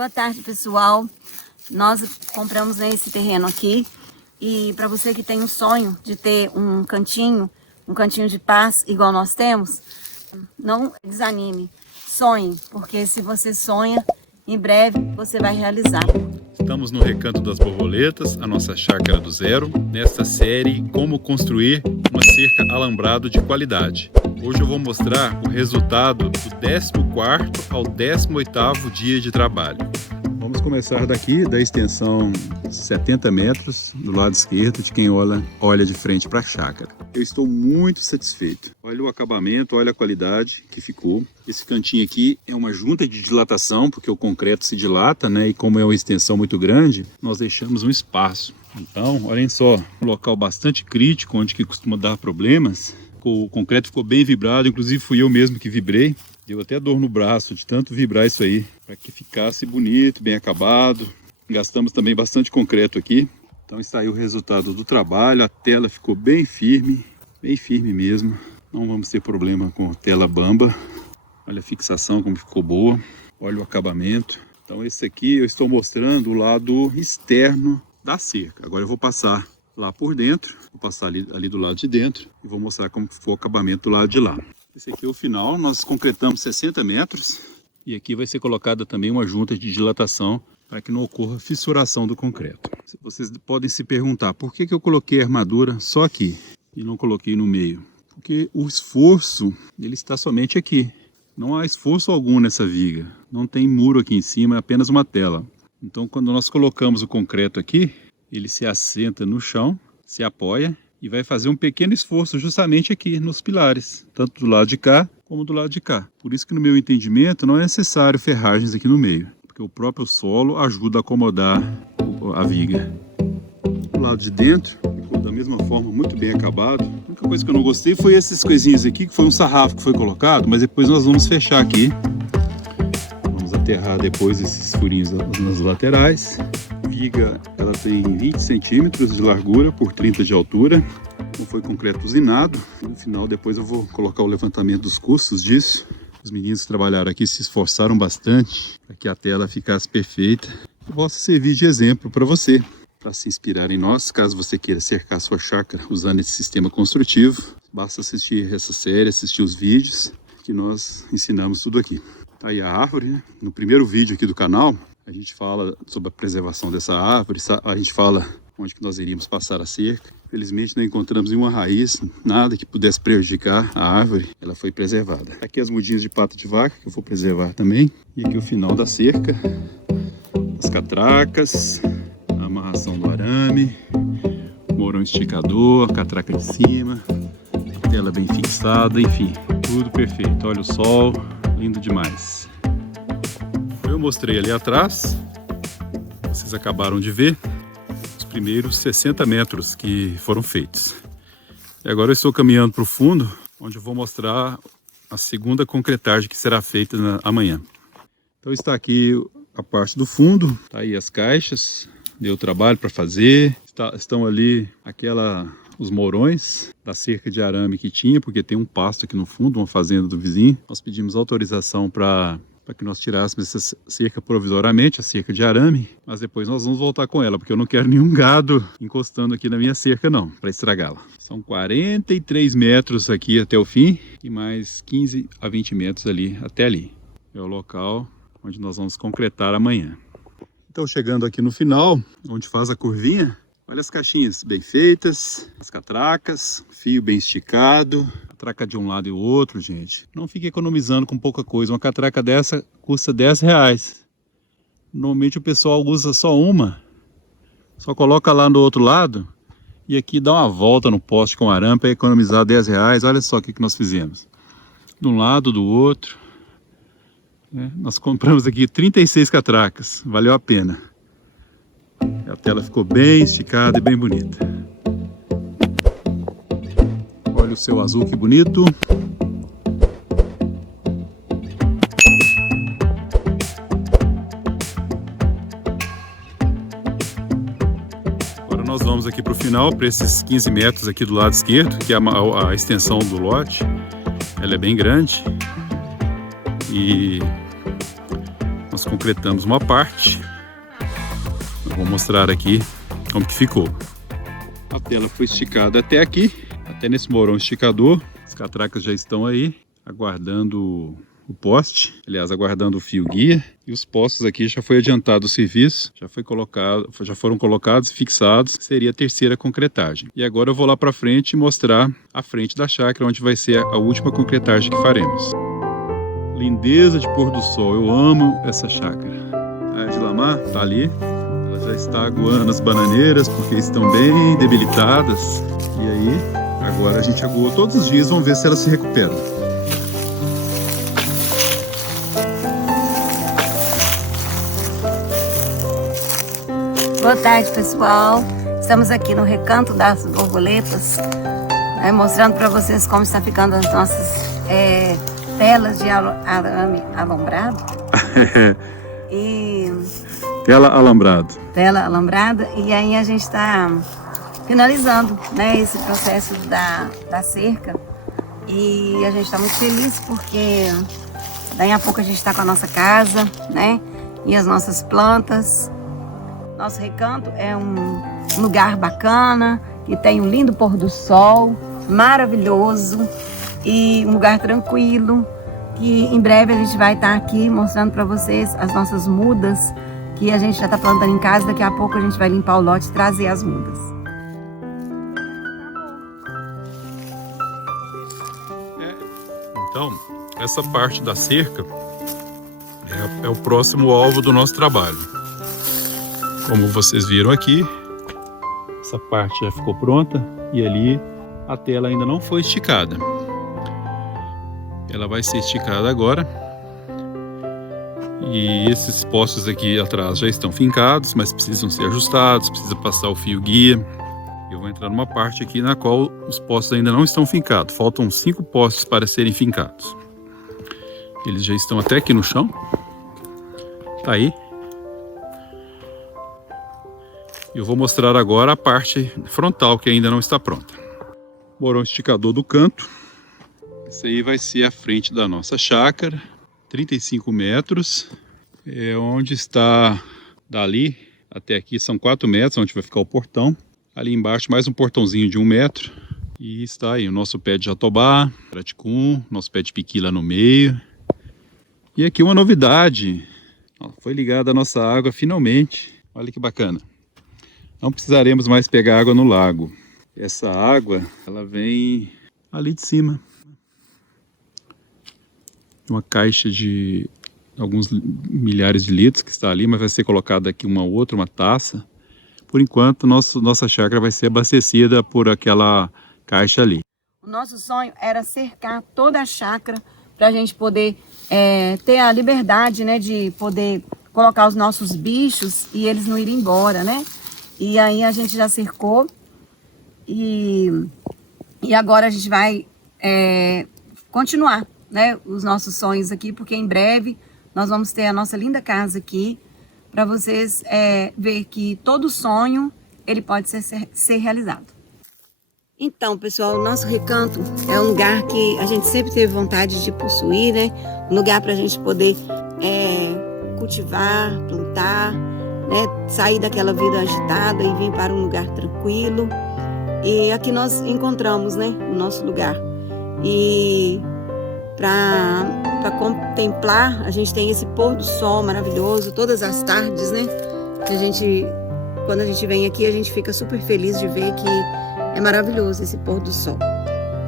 Boa tarde, pessoal. Nós compramos nesse terreno aqui e para você que tem um sonho de ter um cantinho de paz igual nós temos, não desanime, sonhe, porque se você sonha, em breve você vai realizar. Estamos no Recanto das Borboletas, a nossa chácara do zero, nesta série Como Construir uma Cerca Alambrado de Qualidade. Hoje eu vou mostrar o resultado do 14º ao 18º dia de trabalho. Vamos começar daqui, da extensão 70 metros, do lado esquerdo de quem olha de frente para a chácara. Eu estou muito satisfeito. Olha o acabamento, olha a qualidade que ficou. Esse cantinho aqui é uma junta de dilatação, porque o concreto se dilata, né? E como é uma extensão muito grande, nós deixamos um espaço. Então, olhem só, um local bastante crítico, onde que costuma dar problemas. O concreto ficou bem vibrado, inclusive fui eu mesmo que vibrei. Deu até dor no braço de tanto vibrar isso aí, para que ficasse bonito, bem acabado. Gastamos também bastante concreto aqui. Então está aí o resultado do trabalho. A tela ficou bem firme mesmo. Não vamos ter problema com tela bamba. Olha a fixação como ficou boa. Olha o acabamento. Então esse aqui eu estou mostrando o lado externo da cerca. Agora eu vou passar lá por dentro. Vou passar ali do lado de dentro e vou mostrar como ficou o acabamento do lado de lá. Esse aqui é o final. Nós concretamos 60 metros. E aqui vai ser colocada também uma junta de dilatação para que não ocorra fissuração do concreto. Vocês podem se perguntar, por que eu coloquei a armadura só aqui e não coloquei no meio? Porque o esforço, ele está somente aqui. Não há esforço algum nessa viga. Não tem muro aqui em cima, é apenas uma tela. Então, quando nós colocamos o concreto aqui, ele se assenta no chão, se apoia e vai fazer um pequeno esforço justamente aqui nos pilares, tanto do lado de cá como do lado de cá. Por isso que no meu entendimento não é necessário ferragens aqui no meio, porque o próprio solo ajuda a acomodar a viga. Do lado de dentro, ficou da mesma forma, muito bem acabado. A única coisa que eu não gostei foi essas coisinhas aqui, que foi um sarrafo que foi colocado, mas depois nós vamos fechar aqui. Vamos aterrar depois esses furinhos nas laterais. A viga, ela tem 20 centímetros de largura por 30 de altura. Não foi concreto usinado. No final, depois eu vou colocar o levantamento dos custos disso. Os meninos que trabalharam aqui se esforçaram bastante para que a tela ficasse perfeita e possa servir de exemplo para você, para se inspirar em nós. Caso você queira cercar sua chácara usando esse sistema construtivo, basta assistir essa série, assistir os vídeos que nós ensinamos tudo aqui. Tá aí a árvore, né? No primeiro vídeo aqui do canal, a gente fala sobre a preservação dessa árvore, a gente fala onde que nós iríamos passar a cerca. Felizmente não encontramos nenhuma raiz, nada que pudesse prejudicar a árvore, ela foi preservada. Aqui as mudinhas de pata de vaca, que eu vou preservar também. E aqui o final da cerca, as catracas, a amarração do arame, o morão esticador, a catraca de cima, a tela bem fixada, enfim, tudo perfeito. Olha o sol, lindo demais. Eu mostrei ali atrás, vocês acabaram de ver, primeiros 60 metros que foram feitos. E agora eu estou caminhando para o fundo, onde eu vou mostrar a segunda concretagem que será feita amanhã. Então está aqui a parte do fundo, tá aí as caixas, deu trabalho para fazer, estão ali os morões da cerca de arame que tinha, porque tem um pasto aqui no fundo, uma fazenda do vizinho. Nós pedimos autorização para que nós tirássemos essa cerca provisoriamente, a cerca de arame, mas depois nós vamos voltar com ela, porque eu não quero nenhum gado encostando aqui na minha cerca não, para estragá-la. São 43 metros aqui até o fim e mais 15 a 20 metros ali até ali. É o local onde nós vamos concretar amanhã. Então chegando aqui no final, onde faz a curvinha, olha as caixinhas bem feitas, as catracas, fio bem esticado, catraca de um lado e o outro, gente. Não fique economizando com pouca coisa. Uma catraca dessa custa R$10. Normalmente o pessoal usa só uma, só coloca lá no outro lado e aqui dá uma volta no poste com arame para economizar R$10. Olha só o que nós fizemos. De um lado, do outro. Nós compramos aqui 36 catracas, valeu a pena. A tela ficou bem esticada e bem bonita. Olha o céu azul, que bonito. Agora nós vamos aqui para o final, para esses 15 metros aqui do lado esquerdo, que é a extensão do lote. Ela é bem grande. E nós concretamos uma parte. Eu vou mostrar aqui como que ficou. A tela foi esticada até aqui, até nesse morão esticador. As catracas já estão aí, aguardando o poste, aliás, aguardando o fio guia. E os postos aqui já foi adiantado o serviço, já foram colocados e fixados, seria a terceira concretagem. E agora eu vou lá para frente e mostrar a frente da chácara, onde vai ser a última concretagem que faremos. Lindeza de pôr do sol, eu amo essa chácara. A Edlamar tá ali, ela já está aguando as bananeiras porque estão bem debilitadas. E aí, agora a gente aguou todos os dias, vamos ver se elas se recuperam. Boa tarde, pessoal. Estamos aqui no Recanto das Borboletas, mostrando para vocês como está ficando as nossas telas de arame alambrado. Tela alambrado. Tela alambrada. E aí a gente está finalizando, né, esse processo da cerca. E a gente está muito feliz porque daí a pouco a gente está com a nossa casa, né, e as nossas plantas. Nosso recanto é um lugar bacana, que tem um lindo pôr do sol, maravilhoso, e um lugar tranquilo, que em breve a gente vai estar aqui mostrando para vocês as nossas mudas, que a gente já está plantando em casa. Daqui a pouco a gente vai limpar o lote e trazer as mudas. Então, essa parte da cerca é o próximo alvo do nosso trabalho. Como vocês viram aqui, essa parte já ficou pronta e ali a tela ainda não foi esticada. Ela vai ser esticada agora. E esses postos aqui atrás já estão fincados, mas precisam ser ajustados, precisa passar o fio guia. Eu vou entrar numa parte aqui na qual os postos ainda não estão fincados. Faltam 5 postos para serem fincados. Eles já estão até aqui no chão. Tá aí. Eu vou mostrar agora a parte frontal que ainda não está pronta. Morão esticador do canto. Essa aí vai ser a frente da nossa chácara. 35 metros. É onde está dali até aqui são 4 metros, onde vai ficar o portão. Ali embaixo mais um portãozinho de 1 metro. E está aí o nosso pé de jatobá, praticum, nosso pé de piqui lá no meio. E aqui uma novidade. Foi ligada a nossa água finalmente. Olha que bacana. Não precisaremos mais pegar água no lago. Essa água, ela vem ali de cima. Uma caixa de alguns milhares de litros que está ali, mas vai ser colocada aqui uma taça. Por enquanto, nossa chácara vai ser abastecida por aquela caixa ali. O nosso sonho era cercar toda a chácara para a gente poder ter a liberdade, né, de poder colocar os nossos bichos e eles não irem embora, né? E aí a gente já cercou e agora a gente vai continuar, né, os nossos sonhos aqui, porque em breve nós vamos ter a nossa linda casa aqui para vocês ver que todo sonho ele pode ser realizado. Então, pessoal, o nosso recanto é um lugar que a gente sempre teve vontade de possuir, né? Um lugar para a gente poder cultivar, plantar, né, sair daquela vida agitada e vir para um lugar tranquilo. E aqui nós encontramos, né, o nosso lugar. E para contemplar, a gente tem esse pôr do sol maravilhoso todas as tardes, né? Que quando a gente vem aqui, a gente fica super feliz de ver que é maravilhoso esse pôr do sol.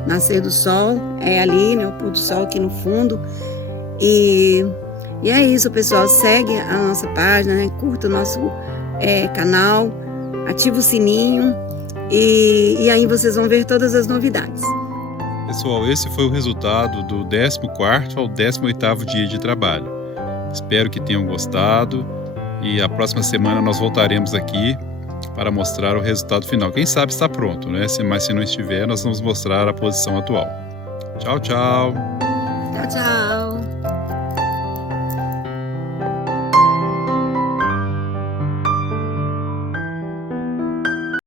Nascer do sol é ali, né, o pôr do sol aqui no fundo. E é isso, pessoal. Segue a nossa página, né? Curta o nosso canal, ativa o sininho e aí vocês vão ver todas as novidades. Pessoal, esse foi o resultado do 14º ao 18º dia de trabalho. Espero que tenham gostado e a próxima semana nós voltaremos aqui para mostrar o resultado final. Quem sabe está pronto, né? Mas se não estiver, nós vamos mostrar a posição atual. Tchau, tchau! Tchau, tchau!